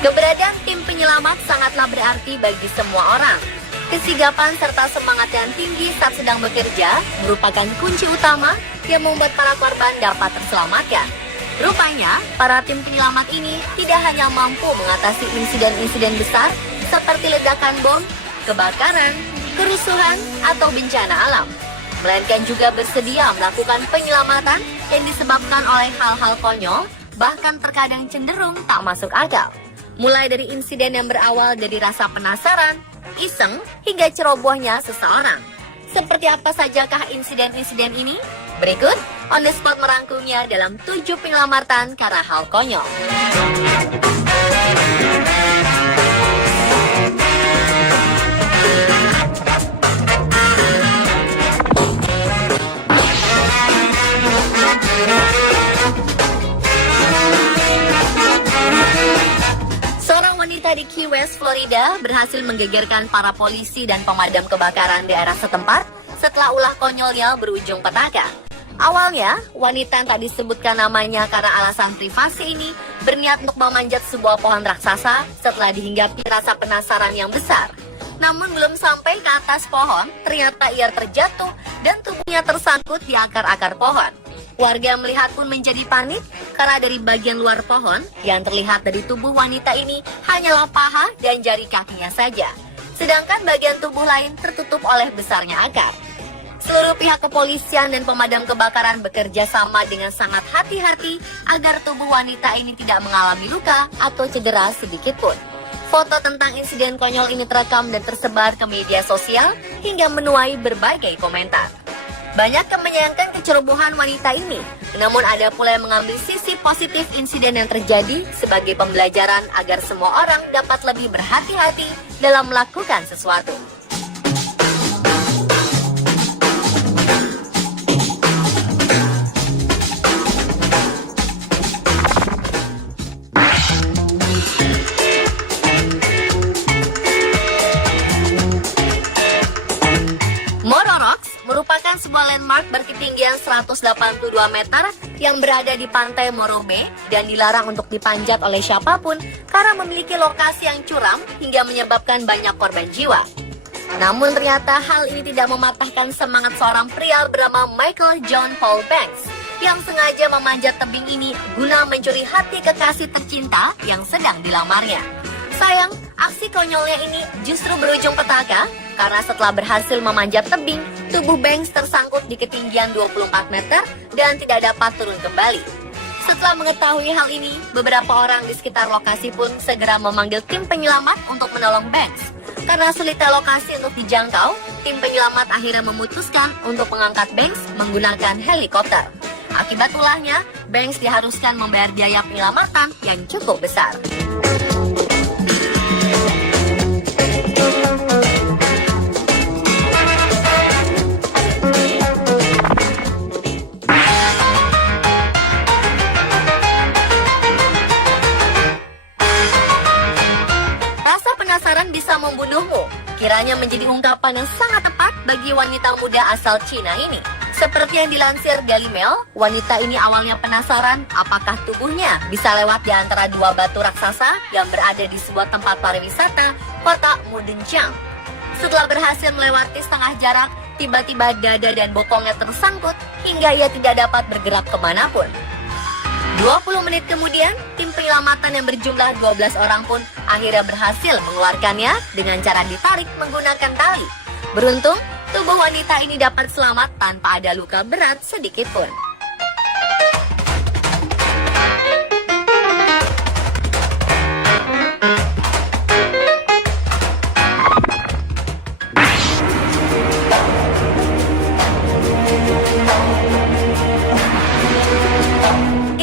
Keberadaan tim penyelamat sangatlah berarti bagi semua orang. Kesigapan serta semangat yang tinggi saat sedang bekerja merupakan kunci utama yang membuat para korban dapat terselamatkan. Rupanya, para tim penyelamat ini tidak hanya mampu mengatasi insiden-insiden besar seperti ledakan bom, kebakaran, kerusuhan, atau bencana alam, melainkan juga bersedia melakukan penyelamatan yang disebabkan oleh hal-hal konyol, bahkan terkadang cenderung tak masuk akal. Mulai dari insiden yang berawal dari rasa penasaran, iseng, hingga cerobohnya seseorang. Seperti apa sajakah insiden-insiden ini? Berikut On The Spot merangkumnya dalam 7 penyelamatan karena hal konyol. Di Key West, Florida berhasil menggegerkan para polisi dan pemadam kebakaran daerah setempat setelah ulah konyolnya berujung petaka. Awalnya, wanita yang tak disebutkan namanya karena alasan privasi ini berniat untuk memanjat sebuah pohon raksasa setelah dihinggapi rasa penasaran yang besar. Namun belum sampai ke atas pohon, ternyata ia terjatuh dan tubuhnya tersangkut di akar-akar pohon. Warga yang melihat pun menjadi panik karena dari bagian luar pohon yang terlihat dari tubuh wanita ini hanyalah paha dan jari kakinya saja. Sedangkan bagian tubuh lain tertutup oleh besarnya akar. Seluruh pihak kepolisian dan pemadam kebakaran bekerja sama dengan sangat hati-hati agar tubuh wanita ini tidak mengalami luka atau cedera sedikit pun. Foto tentang insiden konyol ini terekam dan tersebar ke media sosial hingga menuai berbagai komentar. Banyak yang menyayangkan kecerobohan wanita ini, namun ada pula yang mengambil sisi positif insiden yang terjadi sebagai pembelajaran agar semua orang dapat lebih berhati-hati dalam melakukan sesuatu. Merupakan sebuah landmark berketinggian 182 meter yang berada di pantai Morome dan dilarang untuk dipanjat oleh siapapun karena memiliki lokasi yang curam hingga menyebabkan banyak korban jiwa. Namun ternyata hal ini tidak mematahkan semangat seorang pria bernama Michael John Paul Banks yang sengaja memanjat tebing ini guna mencuri hati kekasih tercinta yang sedang dilamarnya. Sayang, aksi konyolnya ini justru berujung petaka karena setelah berhasil memanjat tebing, tubuh Banks tersangkut di ketinggian 24 meter dan tidak dapat turun kembali. Setelah mengetahui hal ini, beberapa orang di sekitar lokasi pun segera memanggil tim penyelamat untuk menolong Banks. Karena sulitnya lokasi untuk dijangkau, tim penyelamat akhirnya memutuskan untuk mengangkat Banks menggunakan helikopter. Akibat ulahnya, Banks diharuskan membayar biaya penyelamatan yang cukup besar. Bisa membunuhmu, kiranya menjadi ungkapan yang sangat tepat bagi wanita muda asal Cina ini. Seperti yang dilansir Daily Mail, wanita ini awalnya penasaran apakah tubuhnya bisa lewat di antara dua batu raksasa yang berada di sebuah tempat pariwisata, kota Mudenjiang. Setelah berhasil melewati setengah jarak, tiba-tiba dada dan bokongnya tersangkut hingga ia tidak dapat bergerak kemanapun. 20 menit kemudian, tim penyelamatan yang berjumlah 12 orang pun akhirnya berhasil mengeluarkannya dengan cara ditarik menggunakan tali. Beruntung, tubuh wanita ini dapat selamat tanpa ada luka berat sedikit pun.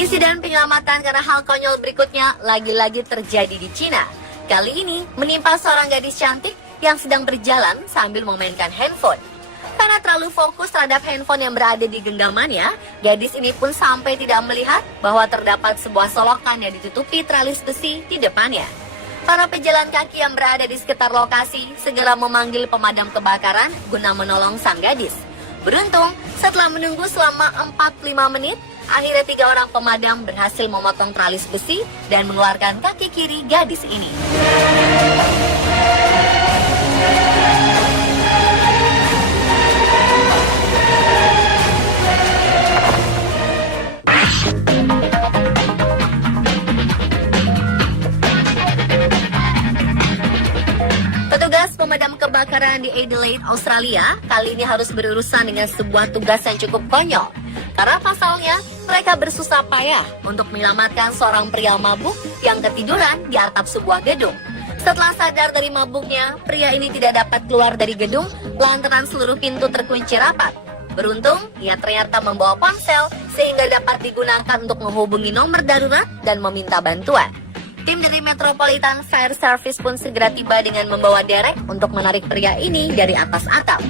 Insiden penyelamatan karena hal konyol berikutnya lagi-lagi terjadi di Cina. Kali ini menimpa seorang gadis cantik yang sedang berjalan sambil memainkan handphone. Karena terlalu fokus terhadap handphone yang berada di genggamannya, gadis ini pun sampai tidak melihat bahwa terdapat sebuah solokan yang ditutupi teralis besi di depannya. Para pejalan kaki yang berada di sekitar lokasi segera memanggil pemadam kebakaran guna menolong sang gadis. Beruntung, setelah menunggu selama 45 menit, akhirnya 3 orang pemadam berhasil memotong tralis besi dan mengeluarkan kaki kiri gadis ini. Petugas pemadam kebakaran di Adelaide, Australia, kali ini harus berurusan dengan sebuah tugas yang cukup konyol. Karena pasalnya, mereka bersusah payah untuk menyelamatkan seorang pria mabuk yang ketiduran di atap sebuah gedung. Setelah sadar dari mabuknya, pria ini tidak dapat keluar dari gedung lantaran seluruh pintu terkunci rapat. Beruntung, ia ternyata membawa ponsel sehingga dapat digunakan untuk menghubungi nomor darurat dan meminta bantuan. Tim dari Metropolitan Fire Service pun segera tiba dengan membawa derek untuk menarik pria ini dari atas atap.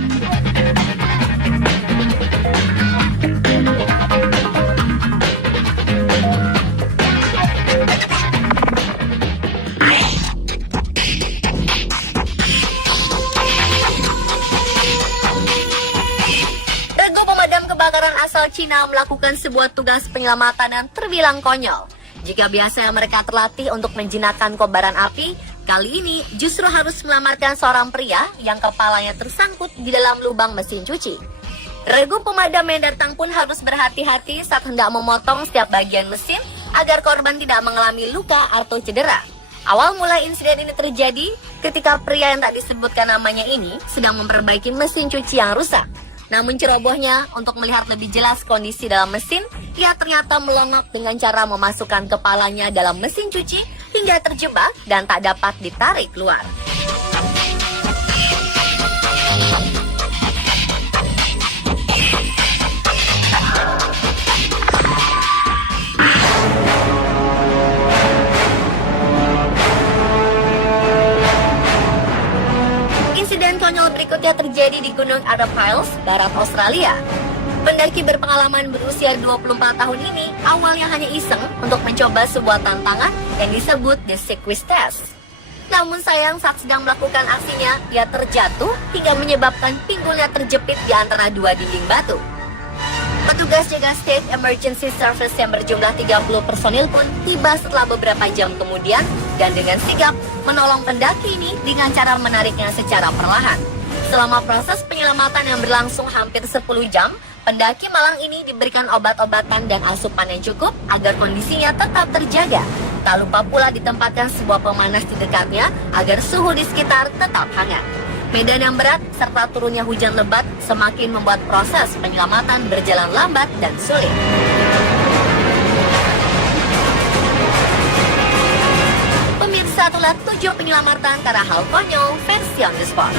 Regu pemadam kebakaran asal Cina melakukan sebuah tugas penyelamatan yang terbilang konyol. Jika biasanya mereka terlatih untuk menjinakkan kobaran api, kali ini justru harus menyelamatkan seorang pria yang kepalanya tersangkut di dalam lubang mesin cuci. Regu pemadam yang datang pun harus berhati-hati saat hendak memotong setiap bagian mesin agar korban tidak mengalami luka atau cedera. Awal mula insiden ini terjadi ketika pria yang tak disebutkan namanya ini sedang memperbaiki mesin cuci yang rusak. Namun cerobohnya untuk melihat lebih jelas kondisi dalam mesin, ia ternyata melongok dengan cara memasukkan kepalanya dalam mesin cuci hingga terjebak dan tak dapat ditarik keluar. Insiden konyol berikutnya terjadi di Gunung Arab Hills, barat Australia. Pendaki berpengalaman berusia 24 tahun ini awalnya hanya iseng untuk mencoba sebuah tantangan yang disebut The Sequence Test. Namun sayang saat sedang melakukan aksinya, ia terjatuh hingga menyebabkan pinggulnya terjepit di antara dua dinding batu. Petugas jaga State Emergency Service yang berjumlah 30 personil pun tiba setelah beberapa jam kemudian dan dengan sigap menolong pendaki ini dengan cara menariknya secara perlahan. Selama proses penyelamatan yang berlangsung hampir 10 jam, pendaki malang ini diberikan obat-obatan dan asupan yang cukup agar kondisinya tetap terjaga. Tak lupa pula ditempatkan sebuah pemanas di dekatnya agar suhu di sekitar tetap hangat. Medan yang berat serta turunnya hujan lebat semakin membuat proses penyelamatan berjalan lambat dan sulit. Pemirsa, itulah 7 penyelamatan karena hal konyol versi on the spot.